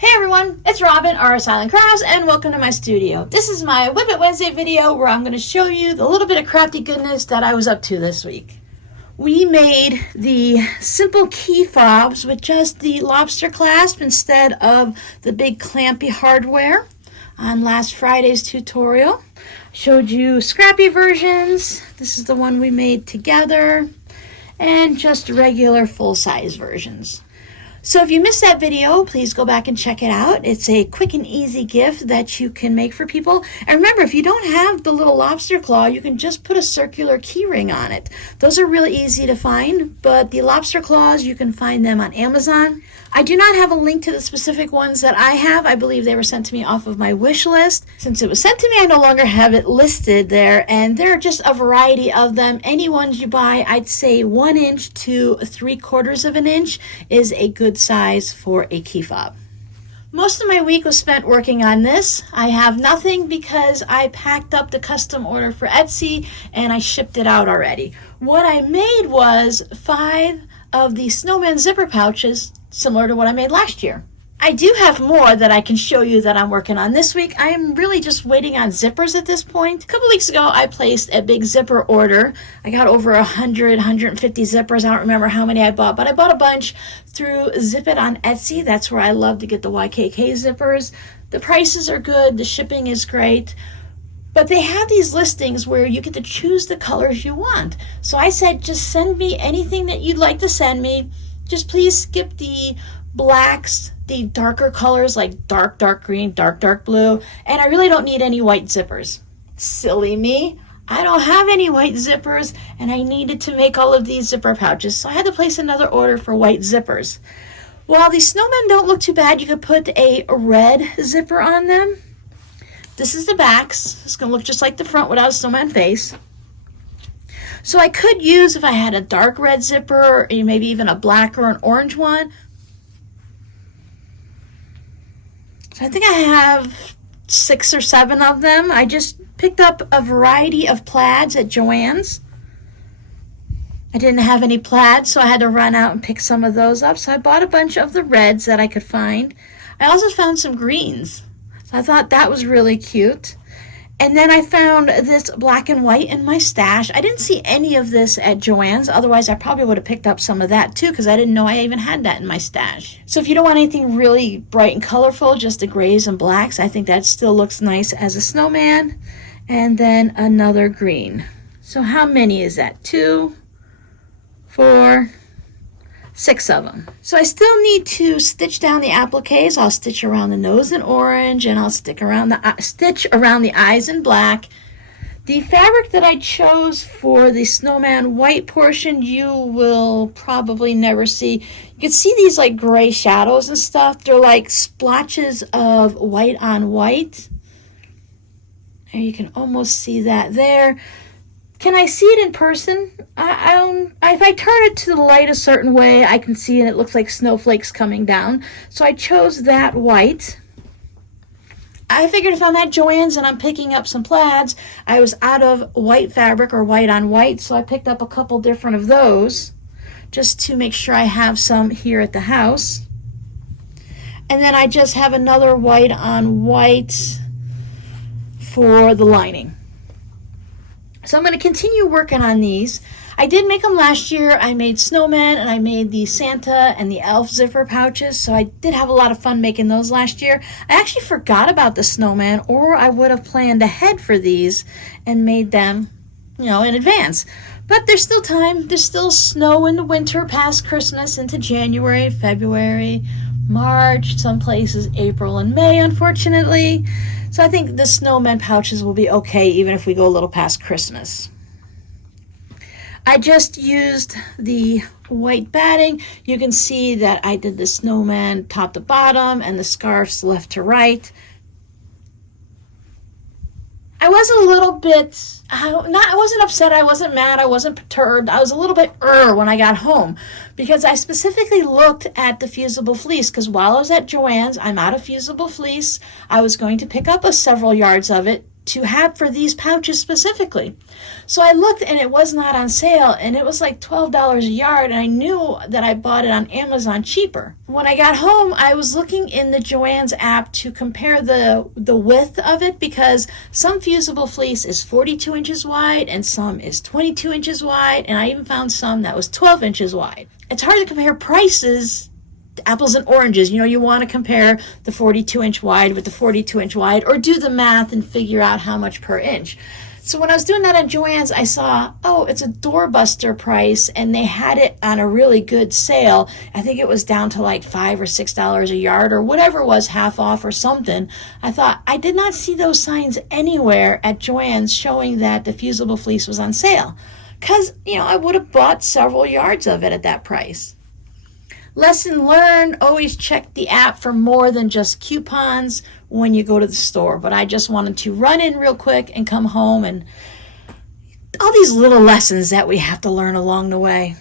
Hey everyone, it's Robin, our Silent Crafts, and welcome to my studio. This is my Whip It Wednesday video where I'm going to show you the little bit of crafty goodness that I was up to this week. We made the simple key fobs with just the lobster clasp instead of the big clampy hardware on last Friday's tutorial. I showed you scrappy versions. This is the one we made together, and just regular full-size versions. So if you missed that video, please go back and check it out. It's a quick and easy gift that you can make for people. And remember, if you don't have the little lobster claw, you can just put a circular key ring on it. Those are really easy to find, but the lobster claws, you can find them on Amazon. I do not have a link to the specific ones that I have. I believe they were sent to me off of my wish list. Since it was sent to me, I no longer have it listed there, and there are just a variety of them. Any ones you buy, I'd say 1 inch to 3/4 of an inch is a good size for a key fob. Most of my week was spent working on this. I have nothing because I packed up the custom order for Etsy and I shipped it out already. What I made was 5 of the Snowman zipper pouches, similar to what I made last year. I do have more that I can show you that I'm working on this week. I am really just waiting on zippers at this point. A couple weeks ago, I placed a big zipper order. I got over 150 zippers. I don't remember how many I bought, but I bought a bunch through Zip It on Etsy. That's where I love to get the YKK zippers. The prices are good. The shipping is great. But they have these listings where you get to choose the colors you want. So I said, just send me anything that you'd like to send me. Just please skip the blacks, the darker colors like dark green, dark blue, and I really don't need any white zippers. Silly me. I don't have any white zippers, and I needed to make all of these zipper pouches, so I had to place another order for white zippers. While these snowmen don't look too bad, you could put a red zipper on them. This is the backs. It's going to look just like the front without a snowman face. So I could use, if I had a dark red zipper, or maybe even a black or an orange one. So I think I have 6 or 7 of them. I just picked up a variety of plaids at Joann's. I didn't have any plaids, so I had to run out and pick some of those up. So I bought a bunch of the reds that I could find. I also found some greens. So I thought that was really cute. And then I found this black and white in my stash. I didn't see any of this at Joann's. Otherwise, I probably would have picked up some of that too because I didn't know I even had that in my stash. So if you don't want anything really bright and colorful, just the grays and blacks, I think that still looks nice as a snowman. And then another green. So how many is that? 2, 4, 6 of them. So I still need to stitch down the appliques. I'll stitch around the nose in orange, and I'll stitch around the eyes in black. The fabric that I chose for the snowman white portion, you will probably never see. You can see these like gray shadows and stuff. They're like splotches of white on white. And you can almost see that there. Can I see it in person? If I turn it to the light a certain way, I can see, and it looks like snowflakes coming down. So I chose that white. I figured if I'm at Joann's and I'm picking up some plaids, I was out of white fabric or white on white, so I picked up a couple different of those just to make sure I have some here at the house. And then I just have another white on white for the lining. So I'm going to continue working on these. I did make them last year. I made snowmen and I made the Santa and the elf zipper pouches. So I did have a lot of fun making those last year. I actually forgot about the snowman, or I would have planned ahead for these and made them, in advance. But there's still time. There's still snow in the winter past Christmas into January, February, March, some places April and May, unfortunately. So I think the snowman pouches will be okay even if we go a little past Christmas. I just used the white batting. You can see that I did the snowman top to bottom and the scarves left to right. I was a little bit, I wasn't upset, I wasn't mad, I wasn't perturbed. I was a little bit when I got home because I specifically looked at the fusible fleece because while I was at Joann's, I'm out of fusible fleece. I was going to pick up several yards of it to have for these pouches specifically. So I looked and it was not on sale, and it was like $12 a yard, and I knew that I bought it on Amazon cheaper. When I got home, I was looking in the Joann's app to compare the width of it, because some fusible fleece is 42 inches wide and some is 22 inches wide, and I even found some that was 12 inches wide. It's hard to compare prices, apples and oranges. You want to compare the 42-inch wide with the 42-inch wide, or do the math and figure out how much per inch. So when I was doing that at Joann's, I saw, oh, it's a doorbuster price, and they had it on a really good sale. I think it was down to like $5 or $6 a yard, or whatever it was, half off or something. I thought, I did not see those signs anywhere at Joann's showing that the fusible fleece was on sale, because I would have bought several yards of it at that price. Lesson learned, always check the app for more than just coupons when you go to the store. But I just wanted to run in real quick and come home, and all these little lessons that we have to learn along the way.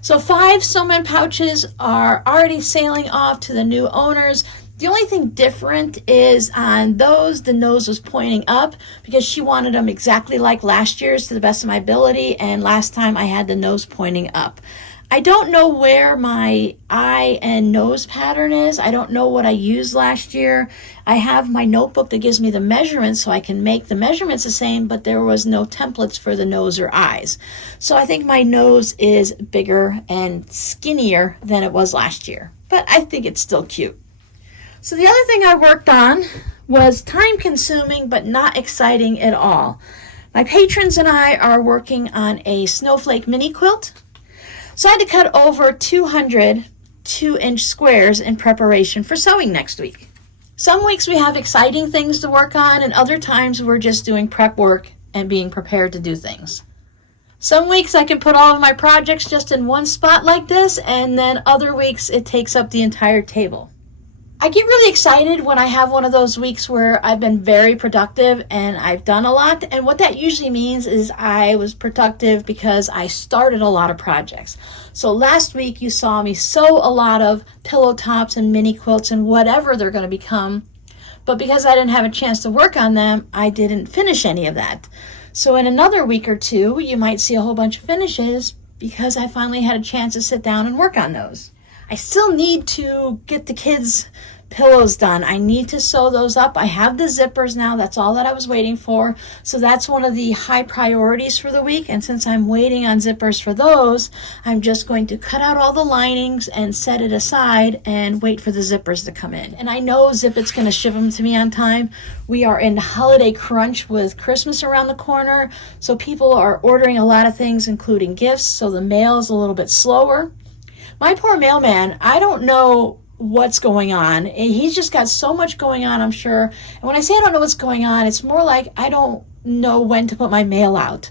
So 5 Snowman pouches are already sailing off to the new owners. The only thing different is on those, the nose was pointing up because she wanted them exactly like last year's to the best of my ability, and last time I had the nose pointing up. I don't know where my eye and nose pattern is. I don't know what I used last year. I have my notebook that gives me the measurements so I can make the measurements the same, but there was no templates for the nose or eyes. So I think my nose is bigger and skinnier than it was last year, but I think it's still cute. So the other thing I worked on was time consuming but not exciting at all. My patrons and I are working on a snowflake mini quilt. So I had to cut over 200 2-inch squares in preparation for sewing next week. Some weeks we have exciting things to work on, and other times we're just doing prep work and being prepared to do things. Some weeks I can put all of my projects just in one spot like this, and then other weeks it takes up the entire table. I get really excited when I have one of those weeks where I've been very productive and I've done a lot. And what that usually means is I was productive because I started a lot of projects. So last week you saw me sew a lot of pillow tops and mini quilts and whatever they're going to become. But because I didn't have a chance to work on them, I didn't finish any of that. So in another week or two, you might see a whole bunch of finishes because I finally had a chance to sit down and work on those. I still need to get the kids' pillows done. I need to sew those up. I have the zippers now. That's all that I was waiting for. So that's one of the high priorities for the week. And since I'm waiting on zippers for those, I'm just going to cut out all the linings and set it aside and wait for the zippers to come in. And I know Zip It's going to ship them to me on time. We are in holiday crunch with Christmas around the corner. So people are ordering a lot of things, including gifts. So the mail is a little bit slower. My poor mailman, I don't know what's going on. He's just got so much going on, I'm sure. And when I say I don't know what's going on, it's more like I don't know when to put my mail out.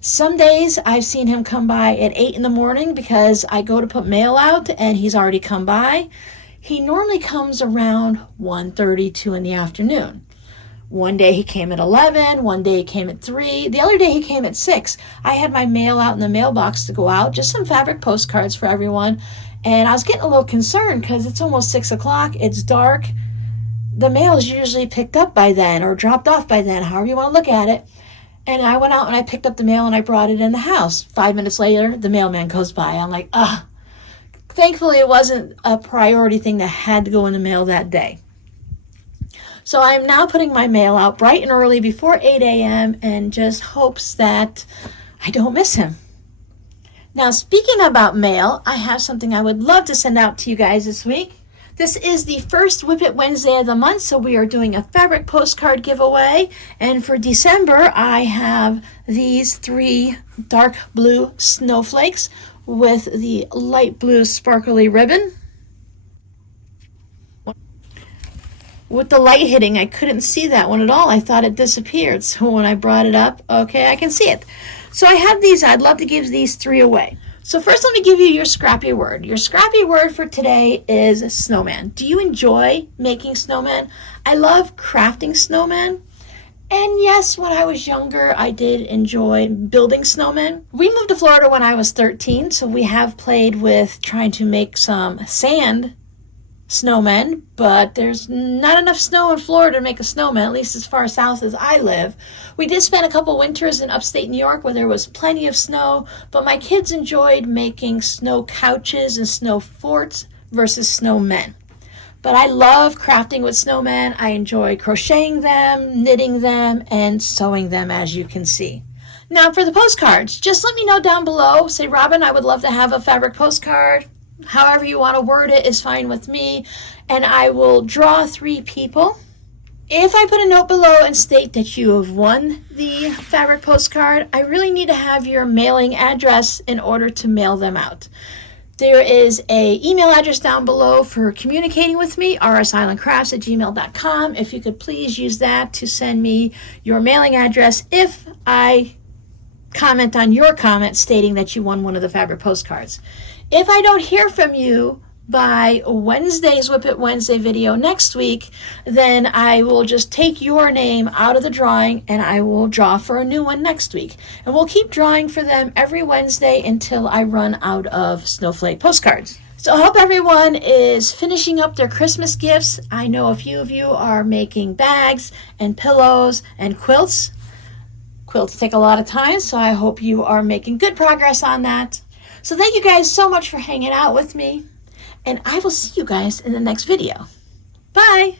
Some days I've seen him come by at 8 in the morning because I go to put mail out and he's already come by. He normally comes around 1:30, 2 in the afternoon. One day he came at 11, one day he came at 3, the other day he came at 6. I had my mail out in the mailbox to go out, just some fabric postcards for everyone. And I was getting a little concerned because it's almost 6 o'clock, it's dark. The mail is usually picked up by then or dropped off by then, however you want to look at it. And I went out and I picked up the mail and I brought it in the house. 5 minutes later, the mailman goes by. I'm like, ugh. Thankfully, it wasn't a priority thing that had to go in the mail that day. So I'm now putting my mail out bright and early before 8 a.m. and just hopes that I don't miss him. Now, speaking about mail, I have something I would love to send out to you guys this week. This is the first WiP It Wednesday of the month, so we are doing a fabric postcard giveaway. And for December, I have these 3 dark blue snowflakes with the light blue sparkly ribbon. With the light hitting, I couldn't see that one at all. I thought it disappeared. So when I brought it up, okay, I can see it. So I have these. I'd love to give these 3 away. So first, let me give you your scrappy word. Your scrappy word for today is snowman. Do you enjoy making snowmen? I love crafting snowmen. And yes, when I was younger, I did enjoy building snowmen. We moved to Florida when I was 13, so we have played with trying to make some sand snowmen, but there's not enough snow in Florida to make a snowman, at least as far south as I live. We did spend a couple winters in upstate New York where there was plenty of snow, but my kids enjoyed making snow couches and snow forts versus snowmen. But I love crafting with snowmen. I enjoy crocheting them, knitting them, and sewing them, as you can see. Now for the postcards, just let me know down below. Say, Robin, I would love to have a fabric postcard. However you want to word it is fine with me. And I will draw 3 people. If I put a note below and state that you have won the fabric postcard, I really need to have your mailing address in order to mail them out. There is an email address down below for communicating with me, rsislandcrafts@gmail.com. If you could please use that to send me your mailing address if I comment on your comment stating that you won one of the fabric postcards. If I don't hear from you by Wednesday's Whip It Wednesday video next week, then I will just take your name out of the drawing and I will draw for a new one next week. And we'll keep drawing for them every Wednesday until I run out of snowflake postcards. So I hope everyone is finishing up their Christmas gifts. I know a few of you are making bags and pillows and quilts. Quilts take a lot of time, so I hope you are making good progress on that. So thank you guys so much for hanging out with me, and I will see you guys in the next video. Bye!